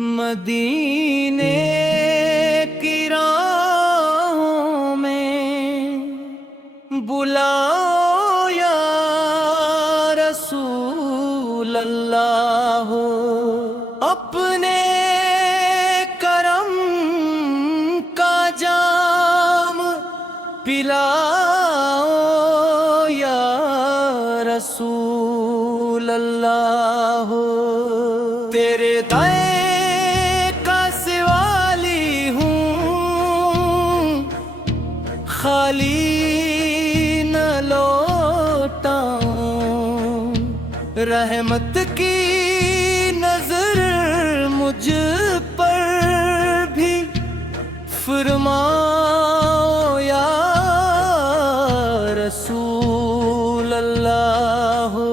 मदीने की राहों में बुलाओ या रसूल अल्लाह हो। अपने करम का जाम पिलाओ या रसूल अल्लाह हो। तेरे दाए खाली न लौटाऊं, रहमत की नजर मुझ पर भी फरमाओ या रसूल अल्लाह हो।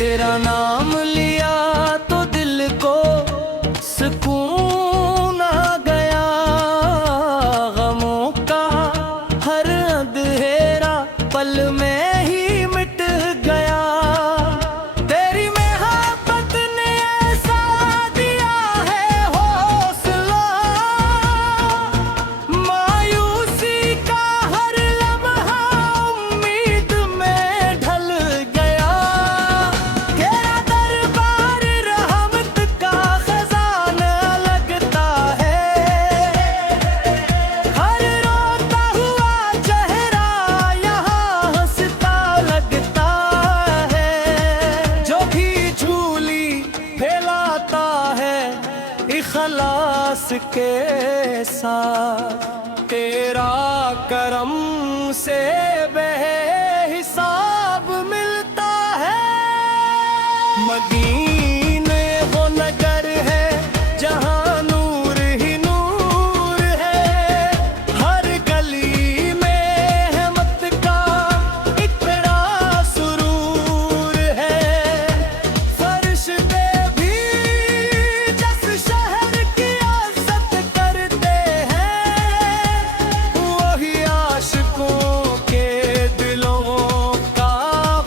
तेरा नाम लिया तो दिल को सुकून आ गया, गमों का हर अंधेरा पल में ही मिट गया। तेरी मोहब्बत ने ऐसा दिया है हौसला, मायूसी का हर लम्हा उम्मीद में ढल गया। इखलास के साथ तेरा करम से बेहिसाब मिलता है। मदीने वो नगर है जहाँ नूर ही नूर है, हर गली में रहमत का एक बड़ा सुरूर है। फरिश्ते भी जस शहर की इज्जत करते हैं, वही आशिकों के दिलों का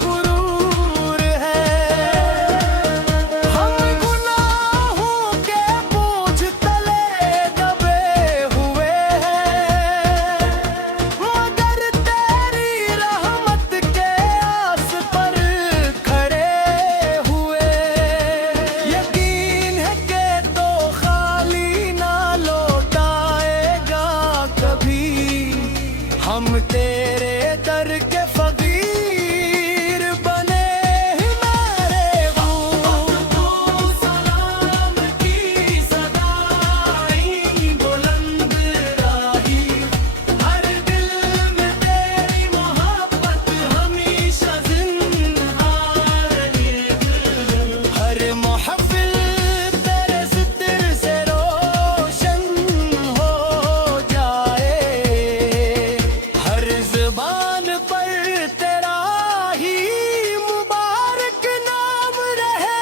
गुरूर है। हम गुनाहों के बोझ तले दबे हुए हैं, मगर तेरी रहमत के आस पर खड़े हुए। यकीन है कि तो खाली ना लौटाएगा कभी, हम तेरे दर के फकीर बने हमारे सलाम की सदाई बुलंद राही, हर दिल में तेरी मोहब्बत हमेशा जिंदा रहेगी। हर महफिल तेरे जिक्र से रोशन हो जाए, हर ज़ुबान पर तेरा ही मुबारक नाम रहे।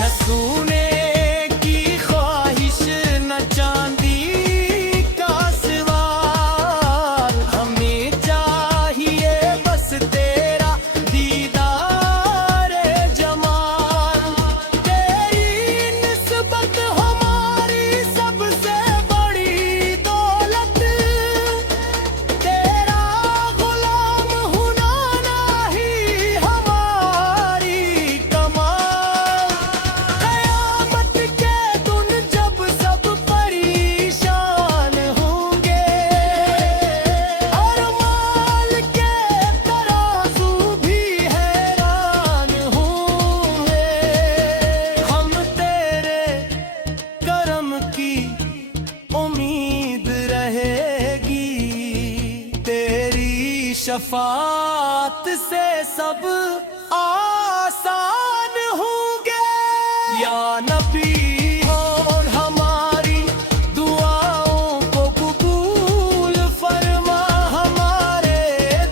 न सोने की ख्वाहिश न चांदी का सवाल, हमें चाहिए बस तेरा दीदार जमाल। तेरी निस्बत हमारी सबसे बड़ी दौलत, तेरा गुलाम होना ही हमारी कमाल। क़यामत के दिन जब सब परेशान होंगे, और माल के तराजू भी हैरान होंगे, हम तेरे करम की उम्मीद रहेगी। तेरी शफात से सब आसान होंगे या नबी। और हमारी दुआओं को कबूल फरमा, हमारे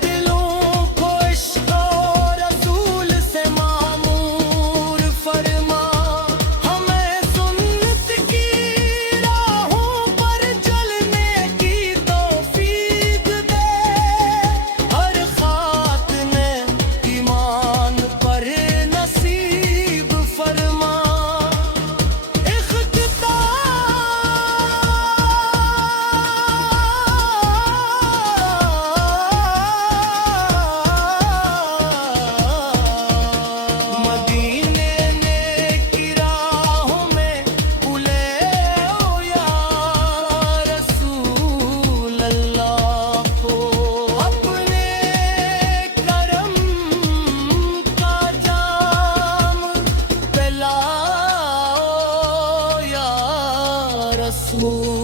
दिलों को इश्क़ और रसूल से मामूर फरमा। मजबूत